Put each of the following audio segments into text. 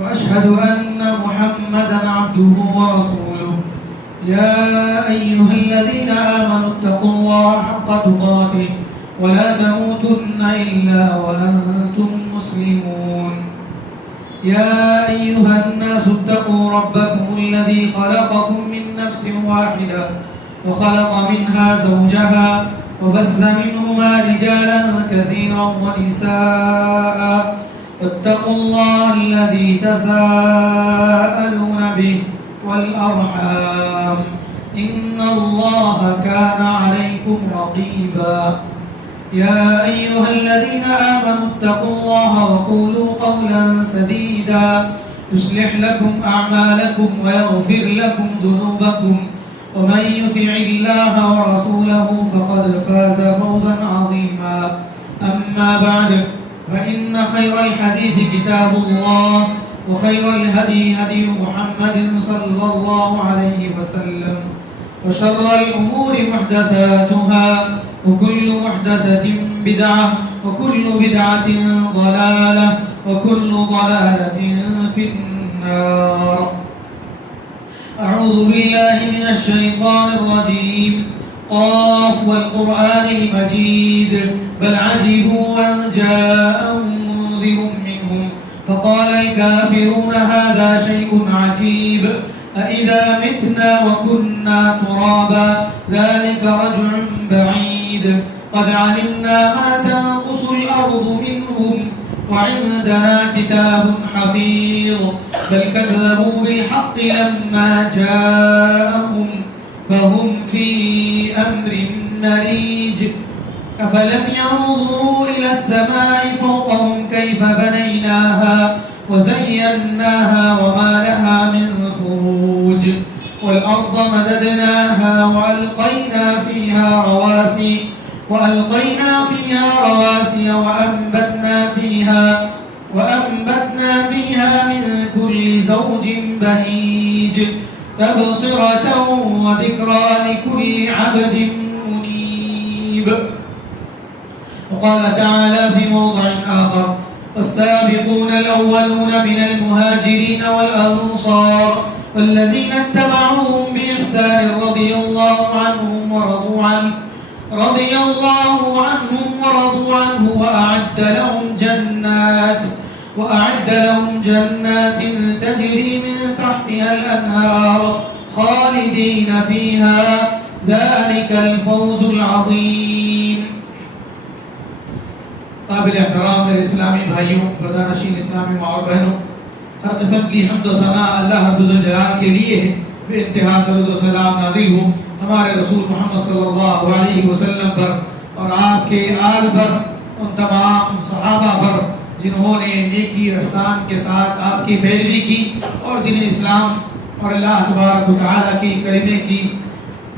وأشهد أن محمدا عبده ورسوله. يا أيها الذين آمنوا اتقوا الله حق تقاته ولا تموتن إلا وأنتم مسلمون. يا أيها الناس اتقوا ربكم الذي خلقكم من نفس واحدة وخلق منها زوجها وبث منهما رجالا كثيرا ونساء واتقوا الله الذي تساءلون به والأرحام إن الله كان عليكم رقيبا. يا أيها الذين آمنوا اتقوا الله وقولوا قولا سديدا يصلح لكم أعمالكم ويغفر لكم ذنوبكم ومن يطع الله ورسوله فقد فاز فوزا عظيما. أما بعد فإن خير الحديث كتاب الله وخير الهدي هدي محمد صلى الله عليه وسلم وشر الأمور محدثاتها وكل محدثة بدعة وكل بدعة ضلالة وكل ضلالة في النار. أعوذ بالله من الشيطان الرجيم. قاف والقرآن المجيد بل عجبوا أن جاءهم منذر منهم فقال الكافرون هذا شيء عجيب أإذا متنا وكنا ترابا ذلك رجع بعيد قد علمنا ما تنقص الأرض منهم وعندنا كتاب حفيظ بل كذبوا بالحق لما جاءهم فهم في أمر مريج. أفلم ينظروا إلى السماء فوقهم كيف بنيناها وزيناها وما لها من فروج والأرض مددناها وألقينا فيها رواسي وأنبتنا فيها من كل زوج بهيج تبصرة وذكرى لكل عبد منيب. وقال تعالى في موضع آخر والسابقون الأولون من المهاجرين والأنصار والذين اتبعوهم بإحسان رضي الله عنهم ورضوا عنه وأعد لهم جنات تجري من تحتها الأنهار خالدين فيها ذلك الفوز العظيم. قابل احترام میرے اسلامی بھائیوں، پردانشین اسلامی ماں اور بہنوں، ہر قسم کی حمد و ثنا اللہ رب الجلال کے لیے ہے. بے انتہا درود و سلام نازل ہو ہمارے رسول محمد صلی اللہ علیہ وسلم پر اور آپ کے آل پر، ان تمام صحابہ پر جنہوں نے نیکی اور احسان کے ساتھ آپ کی پیروی کی اور دین اسلام اور اللہ تبارک و تعالیٰ کی کلمے کی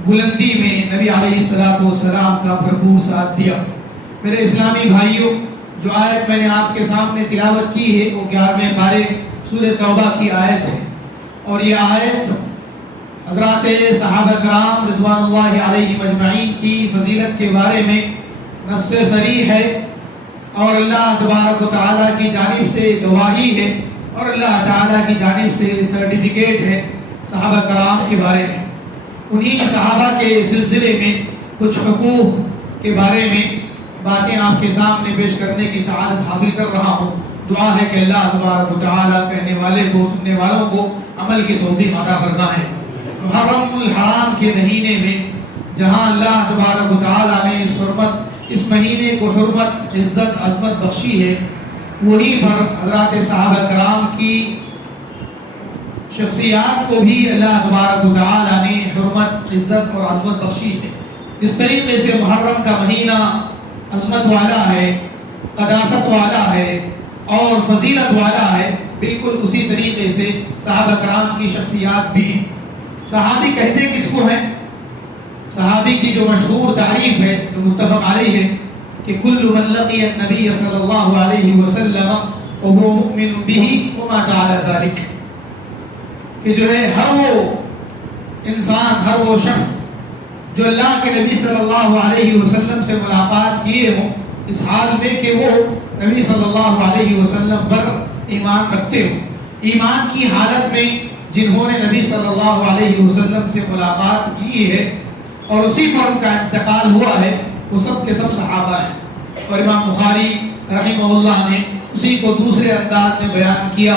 بلندی میں نبی علیہ السلام کا بھرپور ساتھ دیا. میرے اسلامی بھائیوں، جو آیت میں نے آپ کے سامنے تلاوت کی ہے وہ 11ویں پارے سورہ توبہ کی آیت ہے، اور یہ آیت حضرات صحابہ کرام رضوان اللہ علیہ مجمعین کی فضیلت کے بارے میں نص صریح ہے، اور اللہ تبارک و تعالیٰ کی جانب سے گواہی ہے اور اللہ تعالیٰ کی جانب سے سرٹیفکیٹ ہے صحابہ کرام کے بارے میں. انہی صحابہ کے سلسلے میں کچھ حقوق کے بارے میں باتیں آپ کے سامنے پیش کرنے کی سعادت حاصل کر رہا ہوں. دعا ہے کہ اللہ تبارک و تعالیٰ کہنے والے کو، سننے والوں کو عمل کی توفیق عطا فرمائے. محرم الحرام کے مہینے میں جہاں اللہ تبارک و تعالیٰ نے اس مہینے کو حرمت، عزت، عظمت بخشی ہے، وہی پر حضرات صحابہ کرام کی شخصیات کو بھی اللہ تبارک و تعالیٰ نے حرمت، عزت اور عظمت بخشی ہے. جس طریقے سے محرم کا مہینہ عظمت والا ہے، قداست والا ہے اور فضیلت والا ہے، بالکل اسی طریقے سے صحابہ کرام کی شخصیات بھی ہیں. صحابی کہتے کس کو ہیں؟ صحابی کی جو مشہور تعریف ہے، جو متفق علیہ ہے کہ کل من لقی النبی صلی اللہ علیہ وسلم وهو مؤمن به ومات على ذلك، کہ جو ہے ہر وہ انسان، ہر وہ شخص جو اللہ کے نبی صلی اللہ علیہ وسلم سے ملاقات کیے ہوں، اس حال میں کہ وہ نبی صلی اللہ علیہ وسلم پر ایمان رکھتے ہو، ایمان کی حالت میں جنہوں نے نبی صلی اللہ علیہ وسلم سے ملاقات کی ہے اور اسی پر ان کا انتقال ہوا ہے، وہ سب کے سب صحابہ ہیں۔ اور امام بخاری رحمہ اللہ نے اسی کو دوسرے انداز میں بیان کیا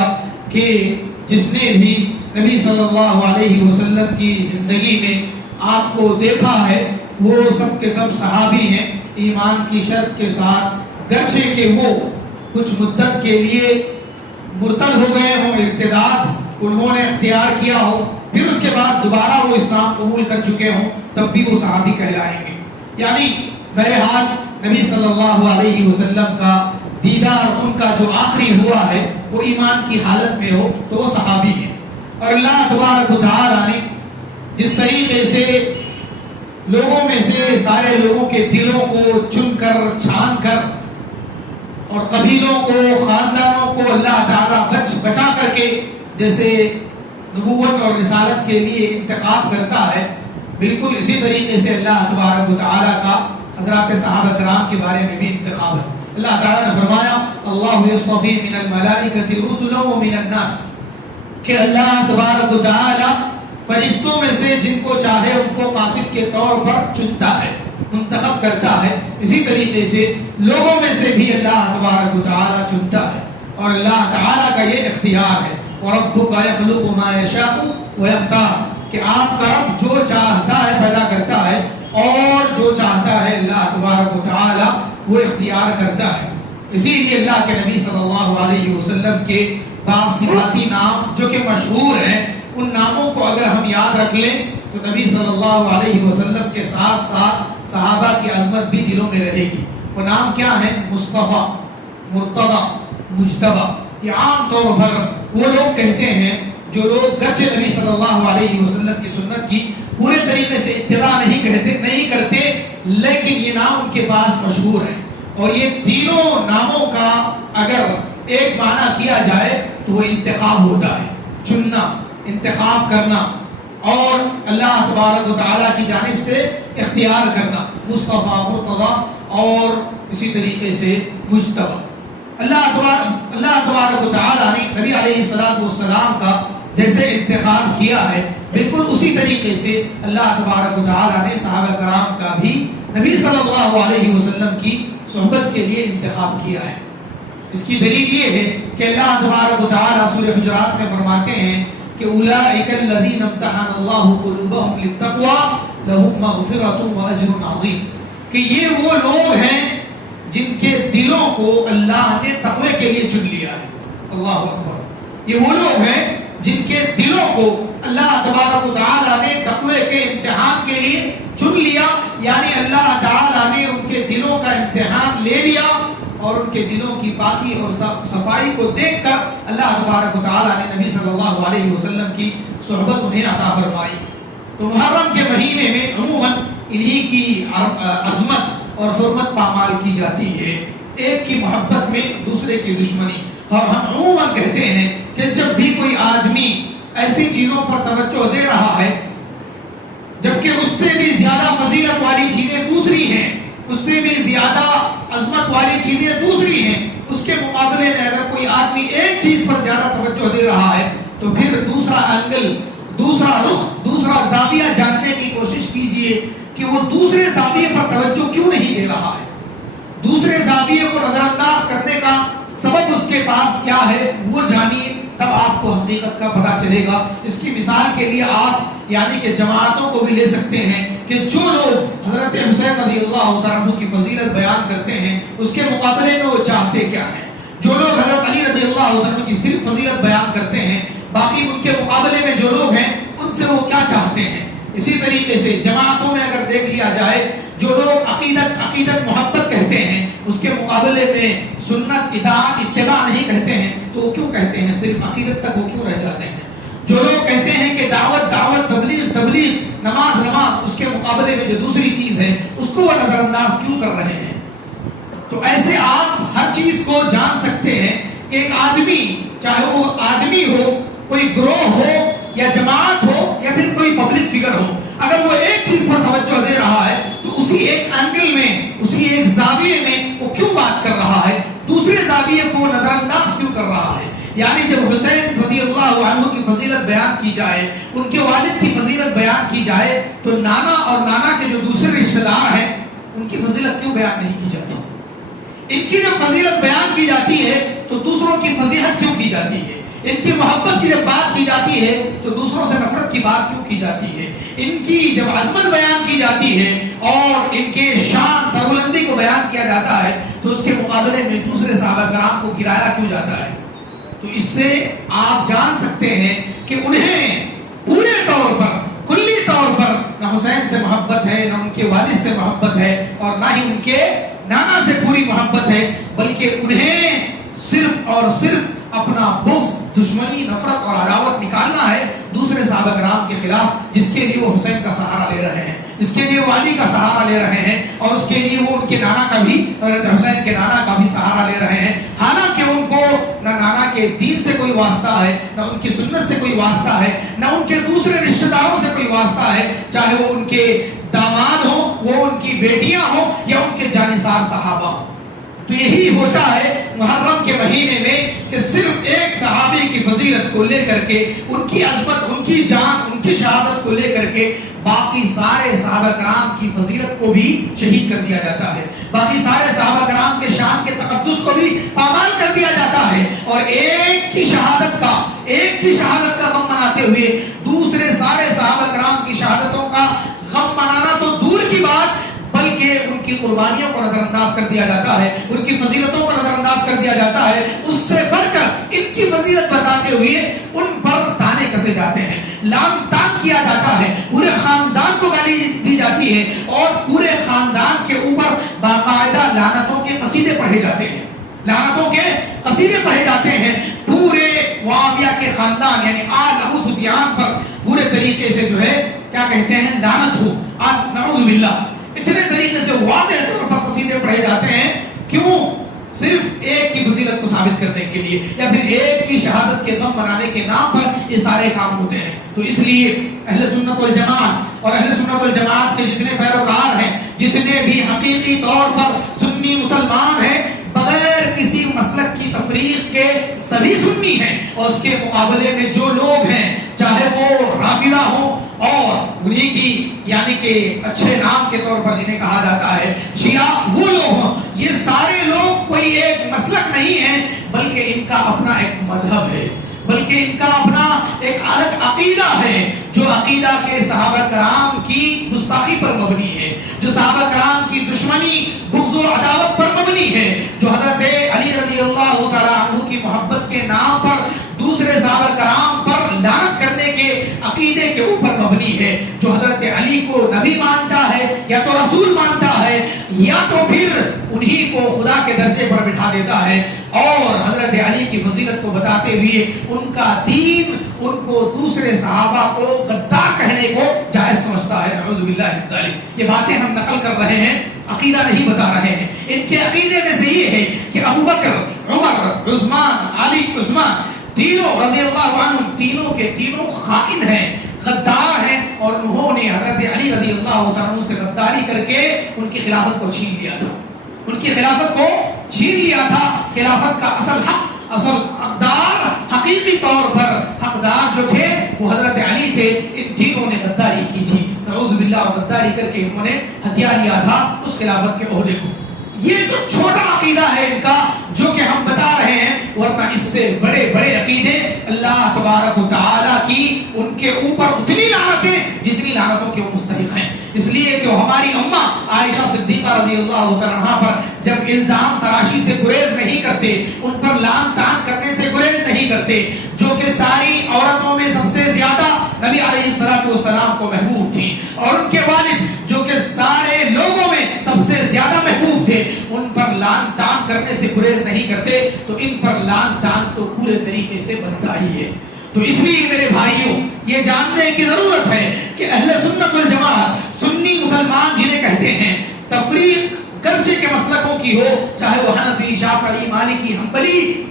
کہ جس نے بھی نبی صلی اللہ علیہ وسلم کی زندگی میں آپ کو دیکھا ہے وہ سب کے سب صحابی ہیں، ایمان کی شرط کے ساتھ، گرچہ کہ وہ کچھ مدت کے لیے مرتد ہو گئے ہوں، ارتداد انہوں نے اختیار کیا ہو، پھر اس کے بعد دوبارہ وہ اسلام قبول کر چکے ہوں، تب بھی وہ صحابی کہلائیں گے۔ یعنی بہرحال نبی صلی اللہ علیہ وسلم کا دیدار ان کا جو آخری ہوا ہے وہ ایمان کی حالت میں ہو تو وہ صحابی ہیں۔ اور اللہ تبارک و تعالیٰ نے جس طریقے سے لوگوں میں سے سارے لوگوں کے دلوں کو چن کر چھان کر اور قبیلوں کو، خاندانوں کو اللہ تعالیٰ بچا کر کے جیسے نبوت اور رسالت کے لیے انتخاب کرتا ہے، بالکل اسی طریقے سے اللہ تبارک و تعالیٰ کا حضرات صحابہ کرام کے بارے میں بھی انتخاب ہے۔ اللہ تعالیٰ نے فرمایا اللہ یصطفی من الملائکۃ رسلا ومن الناس، کہ اللہ تبارک و تعالیٰ فرشتوں میں سے جن کو چاہے ان کو قاصد کے طور پر چنتا ہے، منتخب کرتا ہے، اسی طریقے سے لوگوں میں سے بھی اللہ تبارک و تعالیٰ چنتا ہے، اور اللہ تعالیٰ کا یہ اختیار ہے وَرَبُّكَ يَخْلُقُ مَا يَشَاءُ وَيَخْتَارُ، کہ آپ کا رب جو چاہتا ہے پیدا کرتا ہے اور جو چاہتا ہے اللہ تبارک و تعالیٰ وہ اختیار کرتا ہے۔ اسی لیے اللہ کے نبی صلی اللہ علیہ وسلم کے بعض صفاتی نام جو کہ مشہور ہیں، ان ناموں کو اگر ہم یاد رکھ لیں تو نبی صلی اللہ علیہ وسلم کے ساتھ ساتھ صحابہ کی عظمت بھی دلوں میں رہے گی۔ وہ نام کیا ہیں؟ مصطفیٰ، مرتضیٰ، مجتبیٰ۔ یہ عام طور پر وہ لوگ کہتے ہیں جو لوگ گرچہ نبی صلی اللہ علیہ وسلم کی سنت کی پورے طریقے سے اتباع نہیں کرتے، لیکن یہ نام ان کے پاس مشہور ہے۔ اور یہ تینوں ناموں کا اگر ایک معنی کیا جائے تو وہ انتخاب ہوتا ہے، چننا، انتخاب کرنا اور اللہ تبارک و تعالیٰ کی جانب سے اختیار کرنا، مصطفیٰ، مرتضیٰ اور اسی طریقے سے مجتبیٰ۔ اللہ تبارک و تعالیٰ نے نبی علیہ السلام کا جیسے انتخاب کیا ہے، بالکل اسی طریقے سے اللہ تبارک و تعالیٰ نے صحابہ کرام کا بھی نبی صلی اللہ علیہ وسلم کی صحبت کے لیے انتخاب کیا ہے۔ اس کی دلیل یہ ہے کہ اللہ تبارک و تعالیٰ سورہ حجرات میں فرماتے ہیں کہ اولئک الذین امتحن اللہ قلوبہم للتقوی لہم مغفرۃ واجر عظیم، کہ یہ وہ لوگ ہیں جن کے دلوں کو اللہ نے تقوی کے لیے چن لیا ہے۔ اللہ اکبر۔ یہ وہ لوگ ہیں جن کے دلوں کو اللہ تبارک و تعالیٰ نے تقوی کے امتحان کے لیے چن لیا، یعنی اللہ تعالیٰ نے ان کے دلوں کا امتحان لے لیا اور ان کے دلوں کی پاکی اور صفائی کو دیکھ کر اللہ تبارک و تعالیٰ نے نبی صلی اللہ علیہ وسلم کی صحبت انہیں عطا فرمائی۔ تو محرم کے مہینے میں عموماً انہی کی عظمت اور حرمت پامال کی جاتی ہے، ایک کی محبت میں دوسرے کی دشمنی۔ اور ہم عموماً کہتے ہیں کہ جب بھی کوئی آدمی ایسی چیزوں پر توجہ دے رہا ہے جبکہ اس سے بھی زیادہ فضیلت والی چیزیں دوسری ہیں، اس سے بھی زیادہ عظمت والی چیزیں دوسری ہیں، اس کے مقابلے میں اگر کوئی آدمی ایک چیز پر زیادہ توجہ دے رہا ہے تو پھر دوسرا اینگل، دوسرا رخ، دوسرا زاویہ جاننے کی کوشش کیجئے کہ وہ دوسرے زاویے پر توجہ کیوں نہیں دے رہا ہے، دوسرے زاویے کو نظر انداز کرنے کا سبب اس کے پاس کیا ہے وہ جانیے، تب آپ کو حقیقت کا پتہ چلے گا۔ اس کی مثال کے لیے آپ یعنی کہ جماعتوں کو بھی لے سکتے ہیں کہ جو لوگ حضرت حسین رضی اللہ تعالیٰ عنہ کی فضیلت بیان کرتے ہیں اس کے مقابلے میں وہ چاہتے کیا ہیں، جو لوگ حضرت علی رضی اللہ تعالیٰ عنہ کی صرف فضیلت بیان کرتے ہیں باقی ان کے مقابلے میں جو لوگ ہیں ان سے وہ کیا چاہتے ہیں۔ اسی طریقے سے جماعتوں میں اگر دیکھ لیا جائے جو لوگ عقیدت محبت کہتے ہیں اس کے مقابلے میں سنت، اطاعت، اتباع نہیں کہتے ہیں تو وہ کیوں کہتے ہیں، صرف عقیدت تک وہ کیوں رہ جاتے ہیں۔ جو لوگ کہتے ہیں کہ دعوت، تبلیغ، نماز، اس کے مقابلے میں جو دوسری چیز ہے اس کو وہ نظر انداز کیوں کر رہے ہیں۔ تو ایسے آپ ہر چیز کو جان سکتے ہیں کہ ایک آدمی، چاہے وہ آدمی ہو، کوئی گروہ ہو یا جماعت ہو یا پھر کوئی پبلک فگر ہو، اگر وہ ایک چیز پر توجہ دے رہا ہے تو اسی ایک اینگل میں، اسی ایک زاویے میں وہ کیوں بات کر رہا ہے، دوسرے زاویے کو نظر انداز کیوں کر رہا ہے۔ یعنی جب حسین رضی اللہ عنہ کی فضیلت بیان کی جائے، ان کے والد کی فضیلت بیان کی جائے، تو نانا اور نانا کے جو دوسرے رشتہ دار ہیں ان کی فضیلت کیوں بیان نہیں کی جاتی؟ ان کی جب فضیلت بیان کی جاتی ہے تو دوسروں کی فضیلت کیوں کی جاتی ہے؟ ان کی محبت کی جب بات کی جاتی ہے تو دوسروں سے نفرت کی بات کیوں کی جاتی ہے؟ ان کی جب عظمت بیان کی جاتی ہے اور ان کے شان سربلندی کو بیان کیا جاتا ہے تو اس کے مقابلے میں دوسرے صحابہ کرام کو گرایا کیوں جاتا ہے؟ تو اس سے آپ جان سکتے ہیں کہ انہیں پورے طور پر، کلی طور پر نہ حسین سے محبت ہے، نہ ان کے والد سے محبت ہے، اور نہ ہی ان کے نانا سے پوری محبت ہے، بلکہ انہیں صرف اور صرف اپنا بغض، دشمنی، نفرت اور عداوت نکالنا ہے دوسرے صحابہ کرام کے خلاف، جس کے لیے وہ حسین کا سہارا لے رہے ہیں، جس کے لیے وہ علی کا سہارا لے رہے ہیں، اور اس کے لیے وہ ان کے نانا کا بھی، حضرت حسین کے نانا کا بھی سہارا لے رہے ہیں، حالانکہ ان کو نہ نانا کے دین سے کوئی واسطہ ہے، نہ ان کی سنت سے کوئی واسطہ ہے، نہ ان کے دوسرے رشتہ داروں سے کوئی واسطہ ہے، چاہے وہ ان کے داماد ہوں، وہ ان کی بیٹیاں ہوں، یا ان کے جانثار صحابہ ہوں۔ تو یہی ہوتا ہے محرم کے مہینے میں کہ صرف ایک صحابی کی فضیلت کو لے کر کے، ان کی عظمت، ان کی جان، ان کی شہادت کو لے کر کے باقی سارے صحابہ کرام کی فضیلت کو بھی شہید کر دیا جاتا ہے، باقی سارے صحابہ کرام کے شان کے تقدس کو بھی پامال کر دیا جاتا ہے، اور ایک کی شہادت کا غم مناتے ہوئے دوسرے سارے صحابہ کرام کی شہادتوں کا غم منانا تو دور کی بات، بلکہ ان کی قربانیوں کو نظر انداز کر دیا جاتا ہے، ان کی فضیلتوں کو نظر انداز کر دیا جاتا ہے، اس سے بڑھ کر ان کی فضیلت بتاتے ہوئے ان پر تانے کسے جاتے ہیں، لعن طعن کیا جاتا ہے، پورے خاندان کو گالی دی جاتی ہے، اور پورے خاندان کے اوپر باقاعدہ لعنتوں کے قصیدے پڑھے جاتے ہیں، لعنتوں کے قصیدے پڑھے جاتے ہیں، پورے معاویہ کے خاندان یعنی آل ابو سفیان پر پورے طریقے سے جو ہے کیا کہتے ہیں، لعنت ہو، نعوذ باللہ، اتنے طریقے سے واضح طور پر قصیدے پڑھے جاتے ہیں، کیوں؟ صرف ایک کی فضیلت کو ثابت کرنے کے لیے، یا پھر ایک کی شہادت کے غم منانے کے نام پر یہ سارے کام ہوتے ہیں۔ تو اس لیے اہل سنت والجماعت اور اہل سنت والجماعت کے جتنے پیروکار ہیں، جتنے بھی حقیقی طور پر سنی مسلمان ہیں، بغیر کسی مسلک کی تفریق کے سبھی سنی ہیں، اور اس کے مقابلے میں جو لوگ ہیں، چاہے وہ رافضہ ہوں اور انہیں کی یعنی کہ اچھے نام کے طور پر جنہیں کہا جاتا ہے شیعہ، وہ لوگ ہوں، یہ سارے لوگ کوئی ایک مسلک نہیں ہے، بلکہ ان کا اپنا ایک مذہب ہے، بلکہ ان کا اپنا ایک الگ عقیدہ ہے، جو عقیدہ کے صحابہ کرام کی گستاخی پر مبنی ہے، جو صحابہ کرام کی دشمنی، بغض و عداوت پر مبنی ہے، جو حضرت علی رضی اللہ تعالی عنہ کی محبت کے نام پر دوسرے صحابہ کرام پر لعنت کرنے کے عقیدے کے اوپر مبنی ہے، جو حضرت علی کو نبی مانتا ہے یا تو رسول مانتا ہے، یا تو پھر انہی کو خدا کے درجے پر بٹھا دیتا ہے، اور حضرت علی کی فضیلت کو بتاتے ہوئے ان کا دین ان کو دوسرے صحابہ کو غدار کہنے کو جائز سمجھتا ہے، نعوذ باللہ من ذلک۔ یہ باتیں ہم نقل کر رہے ہیں، عقیدہ نہیں بتا رہے ہیں۔ ان کے عقیدے میں سے یہ ہے کہ ابوبکر، عمر، عثمان، علی، عثمان تینوں رضی اللہ عنہ، تینوں کے تینوں خائن ہیں، غدار ہیں، اور انہوں نے حضرت علی رضی اللہ عنہ سے غداری کر کے ان کی خلافت کو چھین لیا تھا، ان کی خلافت کو چھین لیا تھا۔ خلافت کا اصل حق، اصل حقدار، حقیقی طور پر حقدار جو تھے وہ حضرت علی تھے، ان تینوں نے غداری کی تھی، نعوذ باللہ، اور غداری کر کے انہوں نے ہتھیا لیا تھا اس خلافت کے عہدے کو۔ یہ تو چھوٹا عقیدہ ہے ان کا جو کہ ہم بتا رہے ہیں، ورنہ اس سے بڑے بڑے عقیدے اللہ تبارک و تعالیٰ کی ان کے اوپر اتنی لعنتیں جتنی لعنتوں کے وہ مستحق ہیں، اس لیے کہ ہماری اماں عائشہ صدیقہ رضی اللہ عنہا پر جب الزام تراشی سے گریز نہیں کرتے، ان پر لعن طعن کرنے سے گریز نہیں کرتے، جو کہ ساری عورتوں میں سب سے زیادہ نبی علیہ السلام کو محبوب تھی، اور ان کے والد جو کہ سارے لوگوں میں سب سے زیادہ محبوب تھے، ان پر لعن طعن کرنے سے گریز نہیں کرتے، تو ان پر لعن طعن تو پورے طریقے سے بنتا ہی ہے۔ تو اس لیے میرے بھائیوں یہ جاننے کی ضرورت ہے کہ اہل سنت والجماعت، سنی مسلمان جنہیں کہتے ہیں، تفریق گرچہ کے مسلکوں کی ہو، چاہے وہ حنفی، شافعی، مالکی، حنبلی،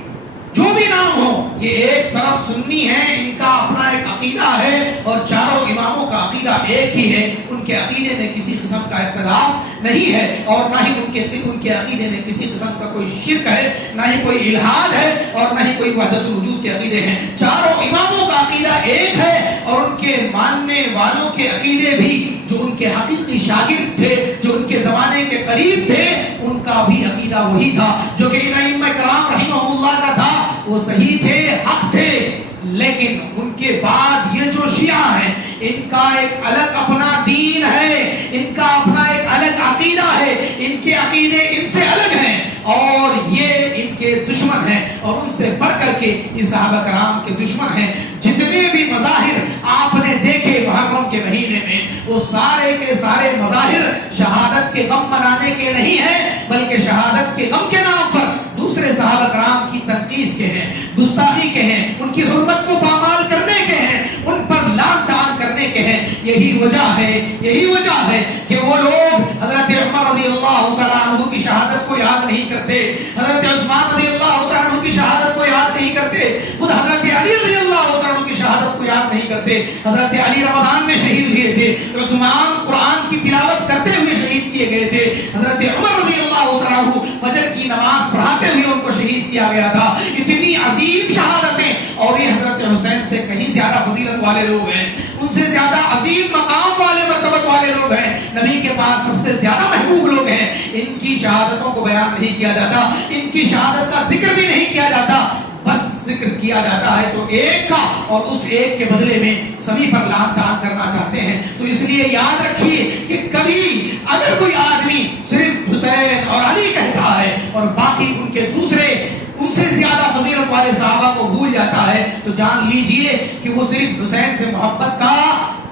جو بھی نام ہو، یہ ایک طرف سنی ہے، ان کا اپنا ایک عقیدہ ہے، اور چاروں اماموں کا عقیدہ ایک ہی ہے، ان کے عقیدے میں کسی قسم کا کا اختلاف نہیں ہے، اور نہ ہی ان کے عقیدے میں کسی قسم کا کوئی شرک ہے، نہ ہی کوئی الحاد ہے، اور نہ ہی کوئی وحدت الوجود کے عقیدے ہیں۔ چاروں اماموں کا عقیدہ ایک ہے، اور ان کے ماننے والوں کے عقیدے بھی، جو ان کے حقیقی شاگرد تھے، جو ان کے زمانے کے قریب تھے، ان کا بھی عقیدہ وہی تھا جو کہ ائمہ کرام رحمہم اللہ کا تھا۔ وہ صحیح تھے، حق تھے، لیکن ان کے بعد یہ جو شیعہ ہیں، ان کا ایک الگ اپنا دین ہے، ان کا اپنا ایک الگ عقیدہ ہے، ان کے عقیدے ان سے الگ ہیں، اور یہ ان کے دشمن ہیں، اور ان سے بڑھ کر کے یہ صحابہ کرام کے دشمن ہیں۔ جتنے بھی مظاہر آپ نے دیکھے محرم کے مہینے میں، وہ سارے کے سارے مظاہر شہادت کے غم منانے کے نہیں ہیں، بلکہ شہادت کے غم کے نام پر دوسرے صحابہ کرام کی تنقیص کے ہیں، گستاخی کے ہیں، ان کی حرمت کو پامال کرنے کے ہیں، ان پر لعن طعن کرنے کے ہیں۔ یہی وجہ ہے کہ وہ لوگ حضرت عمر رضی اللہ تعالیٰ عنہ کی شہادت کو یاد نہیں کرتے، حضرت عثمان رضی اللہ تعالیٰ عنہ کی شہادت کو یاد نہیں کرتے، خود حضرت علی رضی اللہ تعالیٰ عنہ کی شہادت کو یاد نہیں کرتے۔ حضرت علی رمضان میں شہید ہوئے تھے، عثمان قرآن کی تلاوت کرتے ہوئے شہید کیے گئے تھے، حضرت عمر رضی اللہ تعالیٰ عنہ فجر کی نماز پڑھاتے ہوئے ان کو شہید کیا گیا تھا۔ اتنی عظیم شہادتیں، اور یہ حضرت حسین سے کہیں زیادہ فضیلت والے لوگ ہیں، ان سے زیادہ عظیم مقام والے، مرتبت والے لوگ ہیں، نبی کے پاس سب سے زیادہ محبوب لوگ ہیں۔ ان کی شہادتوں کو بیان نہیں کیا جاتا، ان کی شہادت کا ذکر بھی نہیں کیا جاتا، بس ذکر کیا جاتا ہے تو ایک کا، اور اس ایک کے بدلے میں سبھی پر لعن طعن کرنا چاہتے ہیں۔ تو اس لیے یاد رکھیے کہ کبھی اگر کوئی آدمی صرف حسین اور علی کہتا ہے اور باقی ان کے دوسرے ان سے زیادہ فضیلت والے صحابہ کو بھول جاتا ہے، تو جان لیجئے کہ وہ صرف حسین سے محبت کا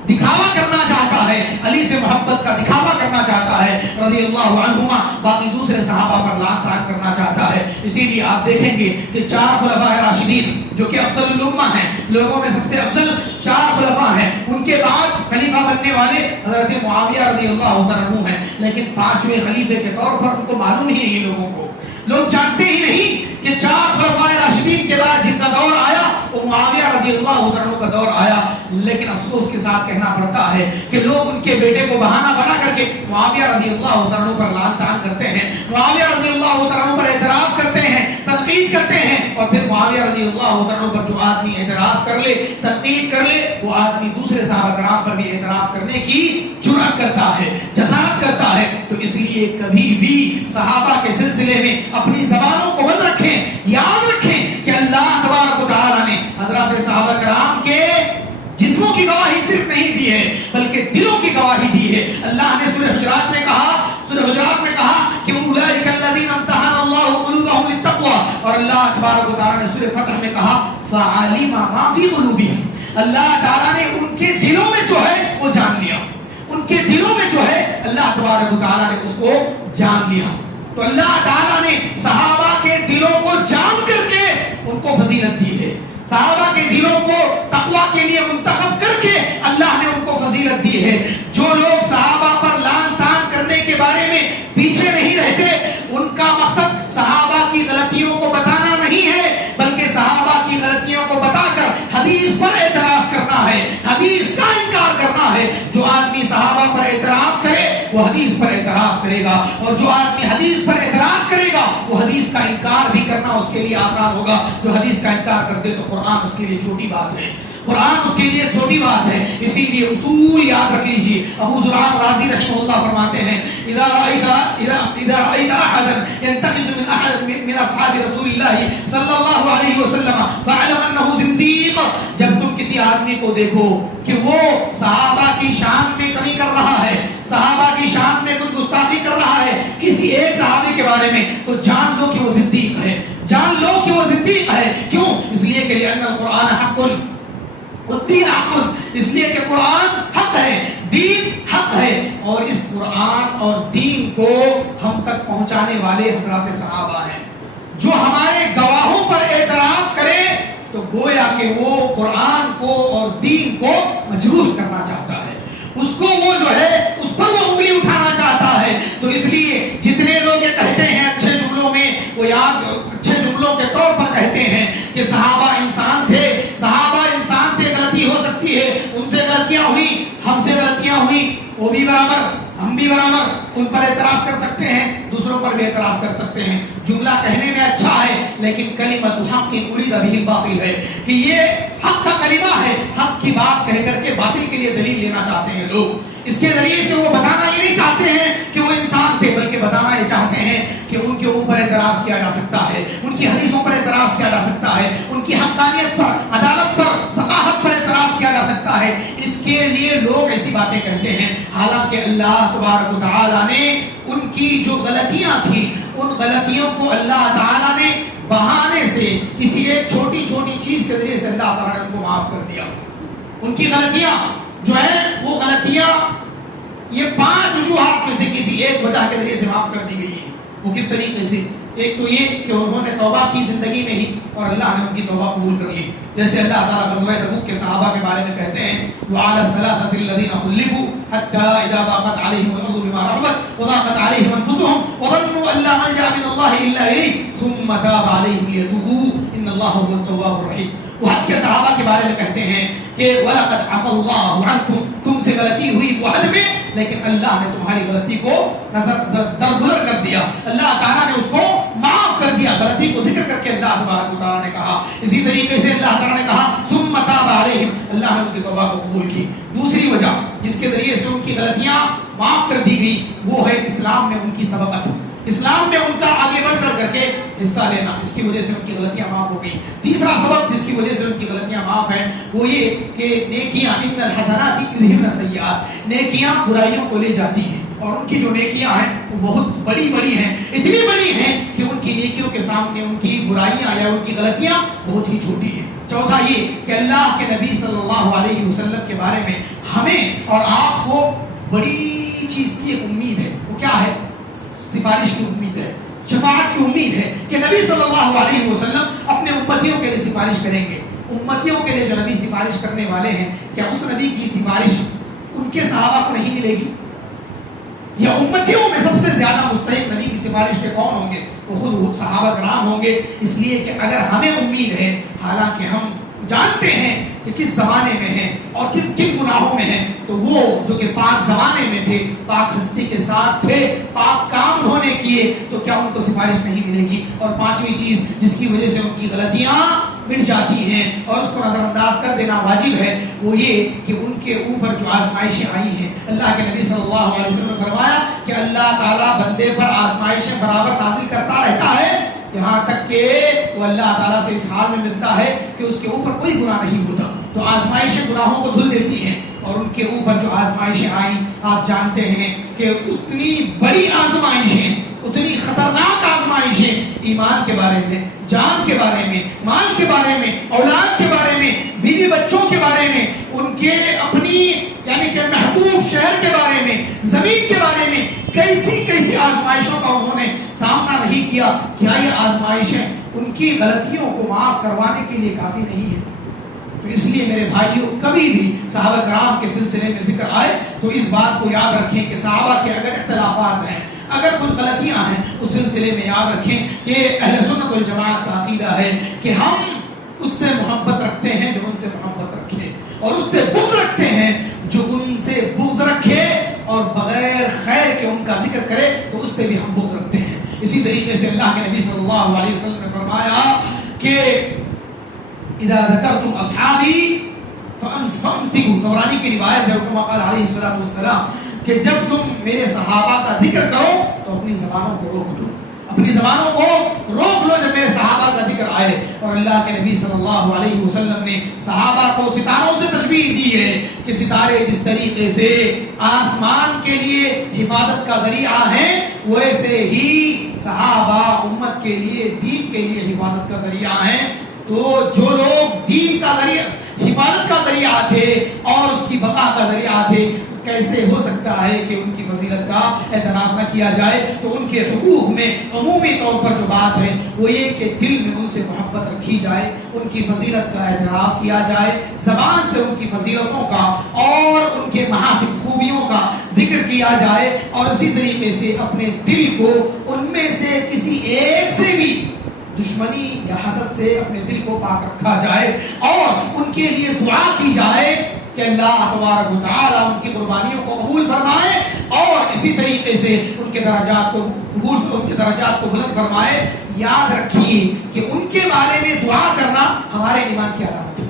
دکھاوا کرنا چاہتا ہے، علی سے محبت کا دکھاوا کرنا چاہتا ہے رضی اللہ عنہما، باقی دوسرے صحابہ پر لعن طعن کرنا چاہتا ہے۔ اسی لیے آپ دیکھیں گے کہ 4 خلفائے راشدین جو کہ افضل الامہ ہیں، لوگوں میں سب سے افضل 4 خلفاء ہیں، ان کے بعد خلیفہ بننے والے حضرت معاویہ رضی اللہ تعالیٰ عنہ ہیں، لیکن 5ویں خلیفے کے طور پر ان کو معلوم ہی نہیں، لوگوں کو لوگ جانتے ہی نہیں کہ 4 خلفائے راشدین کے بعد جن کا دور آیا وہ معاویہ رضی اللہ عنہ کا دور آیا۔ لیکن افسوس کے ساتھ کہنا پڑتا ہے کہ لوگ ان کے بیٹے کو بہانہ بنا کر کے معاویہ رضی اللہ عنہ پر لعن طعن کرتے ہیں، معاویہ رضی اللہ عنہ پر اعتراض کرتے ہیں، تنقید کرتے ہیں، اور پھر معاویہ رضی اللہ عنہ پر جو آدمی اعتراض کر لے، تنقید کر لے، وہ آدمی دوسرے صحابہ کرام پر بھی اعتراض کرنے کی جرأت کرتا ہے، جسارت کرتا ہے۔ تو اس لیے کبھی بھی صحابہ کے سلسلے میں اپنی زبانوں کو بند رکھیں، یاد رکھیں کہ اللہ تبارک و تعالیٰ نے حضرات صحابہ کرام کے جسموں کی گواہی صرف نہیں دی ہے بلکہ دلوں کی گواہی دی ہے۔ اللہ نے سورہ حجرات میں کہا کہ اولئک الذین امتحن اللہ قلوبهم للتقوى، اور اللہ تبارک و تعالیٰ نے سورہ فتح میں کہا فعلم ما فی قلوبهم، اللہ تعالیٰ نے ان کے دلوں میں جو ہے وہ جان لیا، ان کے دلوں میں جو ہے اللہ تبارک و تعالیٰ نے اس کو جان لیا۔ تو اللہ تعالیٰ نے صحابہ کے دلوں کو جان کر کے ان کو فضیلت دی ہے، صحابہ کے دلوں کو تقویٰ کے لیے منتخب کر کے اللہ نے ان کو فضیلت دی ہے۔ جو لوگ صحابہ پر لعن طعن کرنے کے بارے میں پیچھے نہیں رہتے، ان کا مقصد صحابہ کی غلطیوں کو بتانا نہیں ہے بلکہ صحابہ کی غلطیوں کو بتا کر حدیث پر اعتراض کرنا ہے، حدیث کا انکار کرنا ہے۔ جو آدمی صحابہ پر اعتراض کرے وہ حدیث پر اعتراض کرے گا، اور جو آدمی حدیث پر اعتراض کرے گا وہ حدیث کا انکار بھی کرنا اس کے لیے آسان ہوگا۔ جو حدیث کا انکار کر دے تو قرآن اس کے لیے چھوٹی بات ہے، قرآن اس کے لیے چھوٹی بات ہے۔ اسی لیے اصول یاد رکھ لیجیے۔ ابو زرعہ رازی رحمہ اللہ فرماتے ہیں اذا رأيت احدا ينتقص من احد من اصحاب رسول اللہ صلی اللہ علیہ وسلم فاعلم انه زندیق، جب تم کسی آدمی کو دیکھو کہ وہ صحابہ کی شان میں کمی کر رہا ہے، صحابہ کی شان میں کچھ گستاخی کر رہا ہے کسی ایک صحابی کے بارے میں، تو جان لو کہ وہ زندیق ہے، جان لو کہ وہ زندیق ہے۔ کیوں؟ اس لیے کہ لأن القرآن حق والدین حق، اس لیے کہ قرآن حق ہے، دین حق ہے، اور اس قرآن اور دین کو ہم تک پہنچانے والے حضرات صحابہ ہیں۔ جو ہمارے گواہوں پر اعتراض کرے تو گویا کہ وہ قرآن کو اور دین کو مجروح کرنا چاہتا ہے، اس کو وہ جو ہے اس پر وہ انگلی اٹھانا چاہتا ہے۔ تو اس لیے جتنے لوگ یہ کہتے ہیں اچھے جملوں میں، وہ یاد اچھے جملوں کے طور پر کہتے ہیں کہ صحابہ انسان تھے، صحابہ انسان تھے، غلطی ہو سکتی ہے، ان سے غلطیاں ہوئی، ہم سے غلطیاں ہوئی، وہ بھی برابر، ہم بھی بھی برابر ان پر اعتراض کر سکتے ہیں، دوسروں پر بھی اعتراض کر سکتے ہیں. جملہ کہنے میں اچھا ہے لیکن کلمۃ حق ارید بہ الباطل ہے کہ یہ حق کا کلمہ ہے، حق کی بات کہہ کر کے باطل کے لیے دلیل لینا چاہتے ہیں لوگ. اس کے ذریعے سے وہ بتانا یہ نہیں چاہتے ہیں کہ وہ انسان تھے، بلکہ بتانا یہ چاہتے ہیں کہ ان کے اوپر اعتراض کیا جا سکتا ہے، ان کی حدیثوں پر اعتراض کیا جا سکتا ہے، ان کی حقانیت پر، عدالت پر، ثقافت پر اعتراض کیا جا سکتا ہے. اس کے لیے لوگ ایسی باتیں کہتے ہیں. حالانکہ اللہ تبارک و تعالیٰ نے ان کی جو غلطیاں تھیں ان غلطیوں کو اللہ تعالیٰ نے بہانے سے کسی ایک چھوٹی چھوٹی چیز کے ذریعے سے اللہ تعالیٰ نے ان کو معاف کر دیا. ان کی غلطیاں جو ہیں وہ غلطیاں یہ 5 وجوہات میں سے کسی ایک وجہ کے ذریعے سے معاف کر دی گئی ہیں. وہ کس طریقے سے؟ ایک تو یہ کہ انہوں نے توبہ کی زندگی میں ہی اور اللہ نے ان کی توبہ قبول کر لی. جیسے اللہ تعالیٰ غزوہ تبوک کے صحابہ کے بارے میں کہتے ہیں وعلى الثلاثة الذين خلفوا حتى إذا ضاقت عليهم الأرض بما رحبت وضاقت عليهم أنفسهم وظنوا أن لا ملجأ من الله إلا إليه ثم تاب عليهم ليتوبوا إن الله هو التواب الرحيم. وہ حد کے صحابہ کے بارے میں کہتے ہیں کہ وَلَقَدْ عَفَا اللَّهُ عَنْكُمْ، تم سے غلطی ہوئی وہ حد میں لیکن اللہ نے تمہاری غلطی کو درگزر کر دیا، اللہ تعالیٰ نے اس کو معاف کر دیا. غلطی کو ذکر کر کے اللہ تبارک و تعالیٰ نے کہا. اسی طریقے سے اللہ تعالیٰ نے کہا ثُمَّ تَابَ عَلَيْهِمْ، اللہ نے ان کی توبہ کو قبول کی. دوسری وجہ جس کے ذریعے سے ان کی غلطیاں معاف کر دی گئی وہ ہے اسلام میں ان کی سبقت، اسلام میں ان کا آگے بڑھ چڑھ کر کے حصہ لینا. اس کی وجہ سے ان کی غلطیاں معاف ہو گئی. تیسرا سبب جس کی وجہ سے ان کی غلطیاں معاف ہیں وہ یہ کہ نیکیاں ان الحسنات یذھبن السیئات، نیکیاں برائیوں کو لے جاتی ہیں اور ان کی جو نیکیاں ہیں وہ بہت بڑی بڑی ہیں، اتنی بڑی ہیں کہ ان کی نیکیوں کے سامنے ان کی برائیاں یا ان کی غلطیاں بہت ہی چھوٹی ہیں. چوتھا یہ کہ اللہ کے نبی صلی اللہ علیہ وسلم کے بارے میں ہمیں اور آپ کو بڑی چیز کی ایک امید ہے. وہ کیا ہے؟ سفارش کی امید ہے، شفاعت کی امید ہے کہ نبی صلی اللہ علیہ وسلم اپنے امتیوں کے لیے سفارش کریں گے. امتیوں کے لیے جو نبی سفارش کرنے والے ہیں کیا اس نبی کی سفارش ان کے صحابہ کو نہیں ملے گی؟ یا امتیوں میں سب سے زیادہ مستحق نبی کی سفارش کے کون ہوں گے؟ وہ خود صحابہ کرام ہوں گے. اس لیے کہ اگر ہمیں امید ہے، حالانکہ ہم جانتے ہیں کہ کس زمانے میں ہیں اور کن گناہوں میں ہیں، تو وہ جو کہ پاک زمانے میں تھے، پاک ہستی کے ساتھ تھے، پاک کام انہوں نے کیے، تو کیا ان کو سفارش نہیں ملے گی؟ اور پانچویں چیز جس کی وجہ سے ان کی غلطیاں مٹ جاتی ہیں اور اس کو نظر انداز کر دینا واجب ہے وہ یہ کہ ان کے اوپر جو آزمائشیں آئی ہیں، اللہ کے نبی صلی اللہ علیہ وسلم نے فرمایا کہ اللہ تعالیٰ بندے پر آزمائشیں برابر نازل کرتا رہتا ہے یہاں تک کہ وہ اللہ تعالیٰ سے اس حال میں ملتا ہے کہ اس کے اوپر کوئی گناہ نہیں ہوتا. تو آزمائشیں گناہوں کو دھل دیتی ہیں اور ان کے اوپر جو آزمائشیں آئیں آپ جانتے ہیں کہ اتنی بڑی آزمائشیں، اتنی خطرناک آزمائشیں ایمان کے بارے میں، جان کے بارے میں، مال کے بارے میں، اولاد کے بارے میں، بیوی بچوں کے بارے میں، ان کے اپنی یعنی کہ محبوب شہر کے بارے میں، زمین کے بارے میں کیسی آزمائشوں کا انہوں نے سامنا نہیں کیا. کیا یہ آزمائشیں ان کی غلطیوں کو معاف کروانے کے لیے کافی نہیں ہے؟ تو اس لیے میرے بھائیوں کبھی بھی صحابہ کرام کے سلسلے میں ذکر آئے تو اس بات کو یاد رکھیں کہ صحابہ کے اگر اختلافات ہیں، اگر کچھ غلطیاں ہیں، اس سلسلے میں یاد رکھیں کہ اہل سنت والجماعت کا عقیدہ ہے کہ ہم اس سے محبت رکھتے ہیں جو ان سے محبت رکھے، اور اس سے بغض رکھتے ہیں جو ان سے بغض رکھے، اور بغیر خیر کے ان کا ذکر کرے تو اس سے بھی ہم بغض رکھتے ہیں. اسی طریقے سے اللہ کے نبی صلی اللہ علیہ وسلم نے فرمایا کہ اذا ذکرتم اصحابی فامسکوا، طبرانی کی روایت ہے کما قال علیہ الصلوۃ والسلام کہ جب تم میرے صحابہ کا ذکر کرو تو اپنی زبانوں کو روک لو، اپنی زبانوں کو روک لو جب میرے صحابہ کا ذکر آئے. اور اللہ کے نبی صلی اللہ علیہ وسلم نے صحابہ کو ستاروں سے تشبیہ دی ہے کہ ستارے جس طریقے سے آسمان کے لیے حفاظت کا ذریعہ ہیں ویسے ہی صحابہ امت کے لیے، دین کے لیے حفاظت کا ذریعہ ہیں. تو جو لوگ دین کا ذریعہ، حفاظت کا ذریعہ تھے اور اس کی بقا کا ذریعہ تھے، کیسے ہو سکتا ہے کہ ان کی فضیلت کا اعتراف نہ کیا جائے؟ تو ان کے حقوق میں عمومی طور پر جو بات ہے وہ یہ کہ دل میں ان سے محبت رکھی جائے، ان کی فضیلت کا اعتراف کیا جائے، زبان سے ان کی فضیلتوں کا اور ان کے محاسن خوبیوں کا ذکر کیا جائے، اور اسی طریقے سے اپنے دل کو ان میں سے کسی ایک سے بھی دشمنی یا حسد سے اپنے دل کو پاک رکھا جائے، اور ان کے لیے دعا کی جائے کہ اللہ تبارک و تعالی ان کی قربانیوں کو قبول فرمائے اور اسی طریقے سے ان کے درجات کو قبول، ان کے درجات کو بلند فرمائے۔ یاد رکھیے کہ ان کے بارے میں دعا کرنا ہمارے ایمان کی علامت ہے،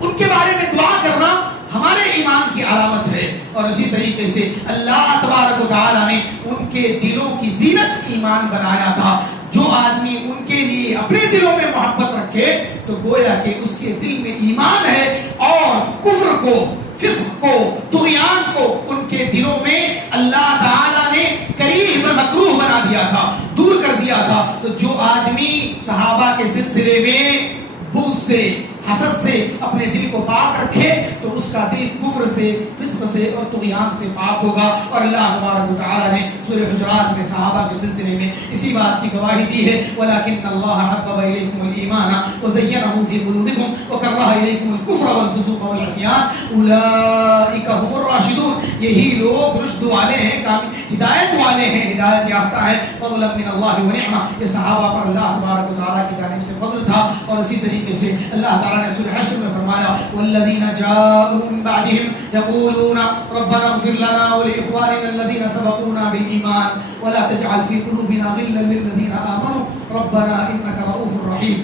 ان کے بارے میں دعا کرنا ہمارے ایمان کی علامت ہے۔ اور اسی طریقے سے اللہ تبارک و تعالیٰ نے ان کے دلوں کی زینت ایمان بنایا تھا۔ جو آدمی ان کے لیے اپنے دلوں میں محبت رکھے تو گویا کہ اس کے دل میں ایمان ہے، اور کفر کو، فسق کو، طغیان کو ان کے دلوں میں اللہ تعالیٰ نے کریہ و مکروہ بنا دیا تھا، دور کر دیا تھا۔ تو جو آدمی صحابہ کے سلسلے میں بغض سے، حسد سے اپنے دل کو پاک رکھے تو اس کا دل کفر سے، فسق سے اور طغیان سے پاک ہوگا۔ اور اللہ تبارک و تعالیٰ نے سورہ حجرات میں صحابہ کے سلسلے میں اسی بات کی گواہی دی ہے، وَلَكِنَّ اللَّهَ حَبَّبَ إِلَيْكُمُ الْإِيمَانَ وَزَيَّنَهُ فِي قُلُوبِكُمْ وَكَرَّهَ إِلَيْكُمُ الْكُفْرَ وَالْفُسُوقَ وَالْعِصْيَانَ أُولَئِكَ هُمُ الرَّاشِدُونَ۔ یہی لوگ رشد والے ہیں، ہدایت والے ہیں، ہدایت یافتہ ہیں۔ فضلا من اللہ ونعمہ، یہ صحابہ پر اللہ تبارک و تعالیٰ کی جانب سے فضل تھا۔ اور اسی طریقے سے اللہ تعالیٰ نے سورہ حشر میں فرمایا والذین جاءوا من بعدهم یقولون ربنا اغفر لنا ولإخواننا الذین سبقونا بالایمان ولا تجعل في قلوبنا غلا للذین آمنوا ربنا انک رؤوف رحیم۔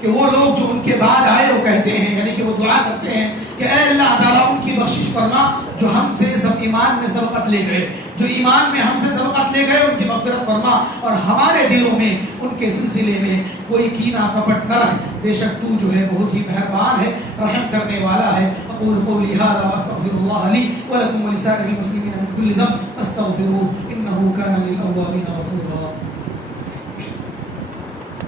کہ وہ لوگ جو ان کے بعد آئے وہ کہتے ہیں، یعنی کہ وہ دعا کرتے ہیں کہ اے اللہ تعالیٰ ان کی بخشش فرما جو ہم سے سب ایمان میں سبقت لے گئے، جو ایمان میں ہم سے سبقت لے گئے ان کی مغفرت فرما، اور ہمارے دلوں میں ان کے سلسلے میں کوئی کینہ کپٹ نہ رکھ، بے شک تو جو ہے بہت ہی مہربان ہے، رحم کرنے والا ہے۔ اقول قولی ھذا واستغفر اللہ لی ولکم ولسائر المسلمین من کل ذنب فاستغفروہ انہ کان للأوابین غفورا۔